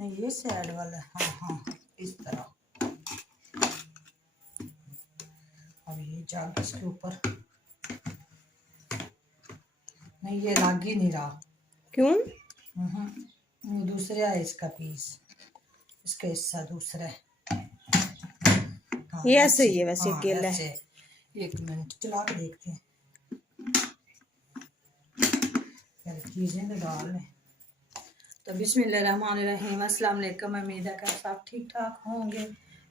नहीं ये साइड वाला, हाँ हाँ इस तरह। अब ये जग इसके ऊपर, नहीं ये लग ही नहीं रहा। क्यों? वो दूसरा है इसका पीस, इसका हिस्सा दूसरा है। हाँ ये ऐसे ऐसे, ही है वैसे, हाँ केला ऐसे। है। एक मिनट चला के देखते हैं, पहले चीजें तो डाल लें। तो बिस्मिल्लाहिर्रहमानिर्रहीम, अस्सलाम वालेकुम। उम्मीद है कि सब ठीक ठाक होंगे।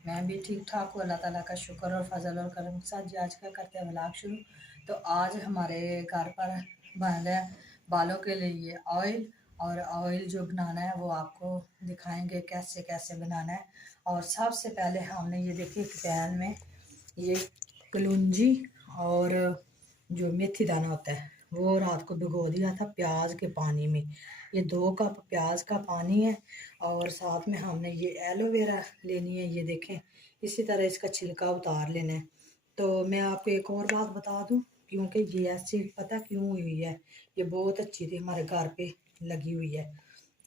मैं भी ठीक ठाक हूँ, अल्लाह ताला का शुक्र और फजल और करम के साथ। जी आज का करते हैं व्लॉग शुरू। तो आज हमारे घर पर बन रहा है बालों के लिए ऑयल, और ऑयल जो बनाना है वो आपको दिखाएंगे कैसे कैसे बनाना है। और सबसे पहले हमने ये देखिए पैन में ये कलौंजी और जो मेथी दाना होता है वो रात को भिगो दिया था प्याज के पानी में। ये 2 कप प्याज का पानी है, और साथ में हमने ये एलोवेरा लेनी है। ये देखें इसी तरह इसका छिलका उतार लेना है। तो मैं आपको एक और बात बता दूं, क्योंकि ये ऐसी पता क्यों हुई है, ये बहुत अच्छी थी हमारे घर पे लगी हुई है।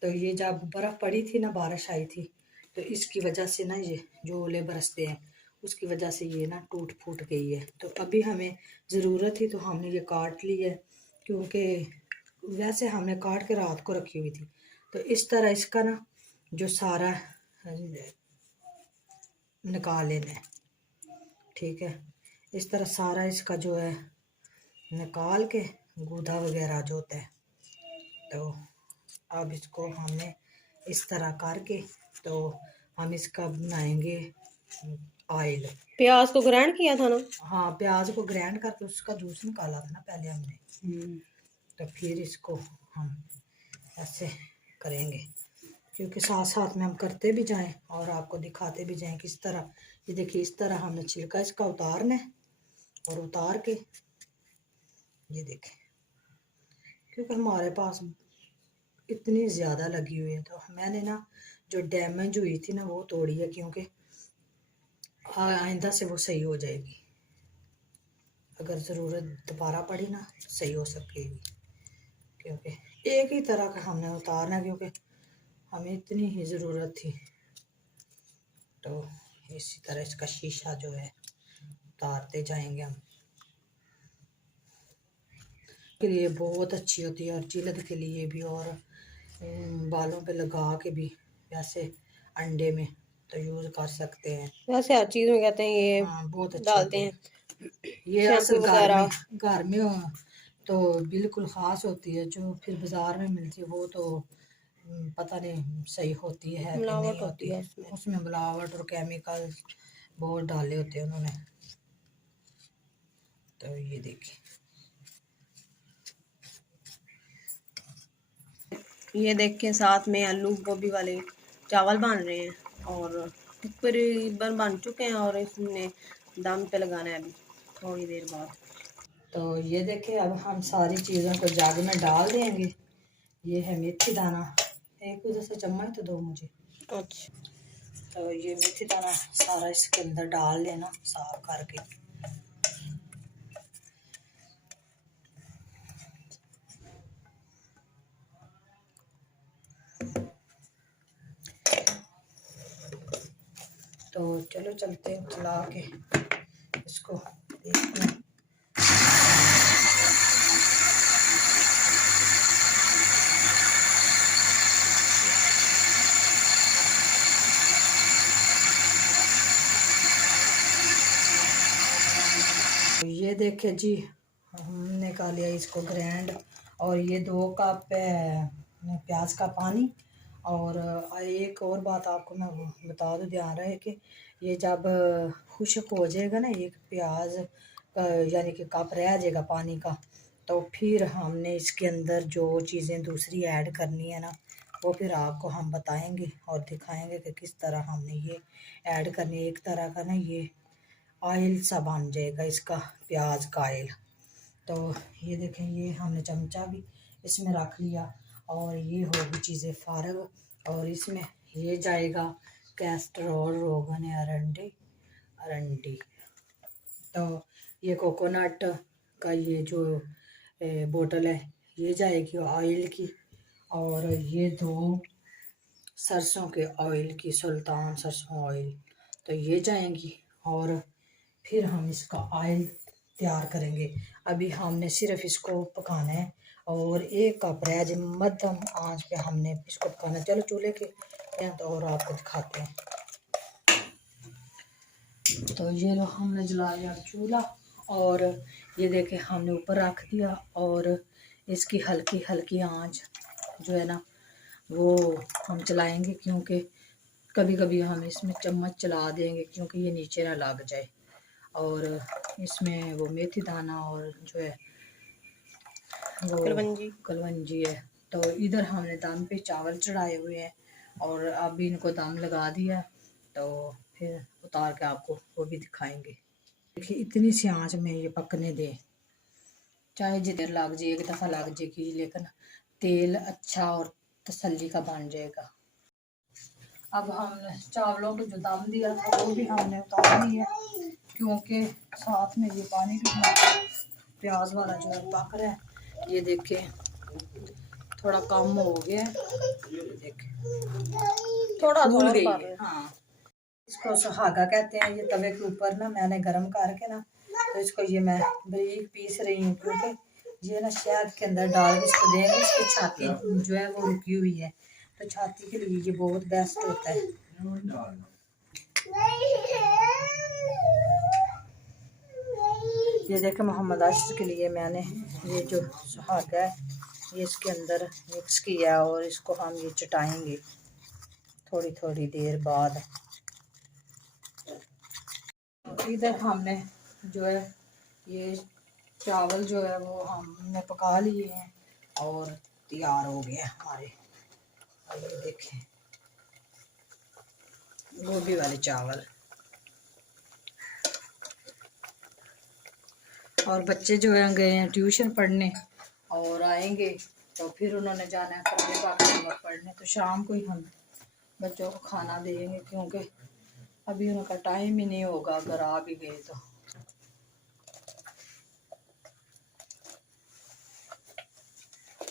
तो ये जब बर्फ़ पड़ी थी ना, बारिश आई थी, तो इसकी वजह से ना ये जो ओले बरसते हैं उसकी वजह से ये ना टूट फूट गई है। तो अभी हमें ज़रूरत थी तो हमने ये काट ली है, क्योंकि वैसे हमने काट के रात को रखी हुई थी। तो इस तरह इसका ना जो सारा निकाल लेना है, ठीक है। इस तरह सारा इसका जो है निकाल के गूदा वगैरह जो होता है, तो अब इसको हमने इस तरह करके तो हम इसका बनाएंगे ऑयल। प्याज को ग्राइंड किया था ना? हाँ प्याज को ग्राइंड करके उसका जूस निकाला था ना पहले हमने। तो फिर इसको हम ऐसे करेंगे, क्योंकि साथ साथ में हम करते भी जाएं और आपको दिखाते भी जाएं किस तरह। ये देखिए इस तरह हमने छिलका इसका उतारना है, और उतार के ये देखें, क्योंकि हमारे पास इतनी ज़्यादा लगी हुई है तो मैंने ना जो डैमेज हुई थी ना वो तोड़ी है, क्योंकि आइंदा से वो सही हो जाएगी। अगर ज़रूरत दोबारा पड़ी ना सही हो सकेगी, क्योंकि एक ही तरह का हमने उतारना, क्योंकि हमें इतनी ही ज़रूरत थी। तो इसी तरह इसका शीशा जो है उतारते जाएंगे हम। के लिए बहुत अच्छी होती है, और जिल्द के लिए भी, और बालों पे लगा के भी वैसे अंडे में तो यूज़ कर सकते हैं। वैसे हर चीज में कहते हैं ये हाँ बहुत अच्छी डालते होती है। हैं, ये शैम्पू असल वगैरह। घर में हो तो बिल्कुल ख़ास होती है, जो फिर बाज़ार में मिलती है वो तो पता नहीं सही होती है कि नहीं मिलावट होती होती। है उसमें। उसमें मिलावट और केमिकल बहुत डाले होते हैं उन्होंने। तो ये देखिए ये देख के साथ में आलू गोभी वाले चावल बन रहे हैं, और तकरीबन बन चुके हैं, और इसमें दम पे लगाना है अभी थोड़ी देर बाद। तो ये देखिए अब हम सारी चीज़ों को जग में डाल देंगे। ये है मेथी दाना, एक उधर से चम्मच तो दो मुझे। अच्छा, तो ये मेथी दाना सारा इसके अंदर डाल लेना साफ करके। तो चलो चलते हैं चला के इसको देखते हैं। तो ये देखे जी हमने कर लिया इसको ग्राइंड, और ये 2 कप प्याज का पानी। और एक और बात आपको मैं बता दूं, ध्यान रहे कि ये जब खुश्क हो जाएगा ना एक प्याज यानी कि कप रह जाएगा पानी का, तो फिर हमने इसके अंदर जो चीज़ें दूसरी ऐड करनी है ना वो फिर आपको हम बताएंगे और दिखाएंगे कि किस तरह हमने ये ऐड करनी है। एक तरह का ना ये ऑयल सा बन जाएगा इसका, प्याज का ऑयल। तो ये देखें ये हमने चमचा भी इसमें रख लिया, और ये होगी चीज़ें फारग, और इसमें ये जाएगा कैस्ट्रोल, रोगन, अरंडी अरंडी। तो ये कोकोनट का ये जो बोतल है ये जाएगी ऑयल की, और ये 2 सरसों के ऑयल की, सुल्तान सरसों ऑयल, तो ये जाएंगी और फिर हम इसका ऑयल तैयार करेंगे। अभी हमने सिर्फ इसको पकाना है और 1 कप रह मध्यम आंच पे हमने इसको पकाना है। चलो चूल्हे के तो और आपको दिखाते हैं। तो ये लो हमने जला लिया चूल्हा और ये देखे हमने ऊपर रख दिया और इसकी हल्की हल्की आंच जो है ना वो हम चलाएंगे, क्योंकि कभी कभी हम इसमें चम्मच चला देंगे क्योंकि ये नीचे ना लग जाए। और इसमें वो मेथी दाना और जो है वो कलवंजी है। तो इधर हमने दम पे चावल चढ़ाए हुए हैं और अभी इनको दम लगा दिया, तो फिर उतार के आपको वो भी दिखाएंगे। देखिए इतनी सी आंच में ये पकने दें, चाहे जितनी लग जाए, 1 दफ़ा लग जाएगी लेकिन तेल अच्छा और तसल्ली का बन जाएगा। अब हमने चावलों को जो दम दिया था वो भी हमने उतार लिया, क्योंकि साथ में ये पानी भी प्याज वाला जो है पक रहा है। ये देखे थोड़ा कम हो गया, देखे थोड़ा फूल गई और है। हाँ, इसको सुहागा कहते हैं। ये तवे के ऊपर ना मैंने गरम करके ना तो इसको ये मैं बारीक पीस रही हूँ, क्योंकि ये ना शहद के अंदर डाल के इसको देंगे। इसकी छाती जो है वो रुकी हुई है, तो छाती के लिए ये बहुत बेस्ट होता है। ये देखें मोहम्मद आशिर के लिए मैंने ये जो सुहागा है ये इसके अंदर मिक्स किया और इसको हम ये चटाएंगे थोड़ी थोड़ी देर बाद। इधर हमने जो है ये चावल जो है वो हमने पका लिए हैं और तैयार हो गए हमारे। ये देखें गोभी वाले चावल। और बच्चे जो है गए हैं ट्यूशन पढ़ने और आएंगे तो फिर उन्होंने जाना है पढ़ने पढ़ने, तो शाम को ही हम बच्चों को खाना देंगे, क्योंकि अभी उनका टाइम ही नहीं होगा अगर आ भी गए तो।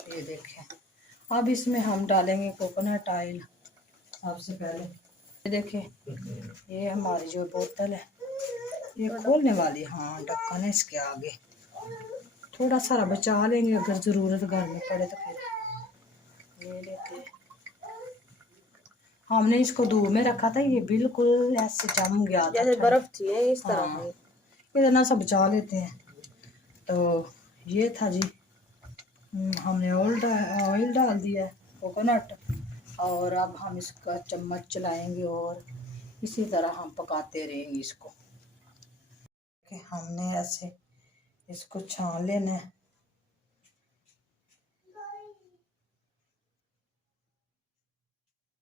ये देखें अब इसमें हम डालेंगे कोकोनट ऑयल। सबसे पहले ये देखें ये हमारी जो बोतल है ये खोलने वाली, हाँ ढक्कन है इसके आगे। थोड़ा सारा बचा लेंगे, अगर ज़रूरत घर में पड़े तो फिर ले लेते हैं। हमने इसको धूप में रखा था, ये बिल्कुल ऐसे जम गया था, जैसे बर्फ थी इस तरह। हाँ, इतना सा बचा लेते हैं। तो ये था जी, हमने ऑयल डाल दिया है कोकोनट, और अब हम इसका चम्मच चलाएंगे और इसी तरह हम पकाते रहेंगे इसको। हमने ऐसे इसको छान लेना है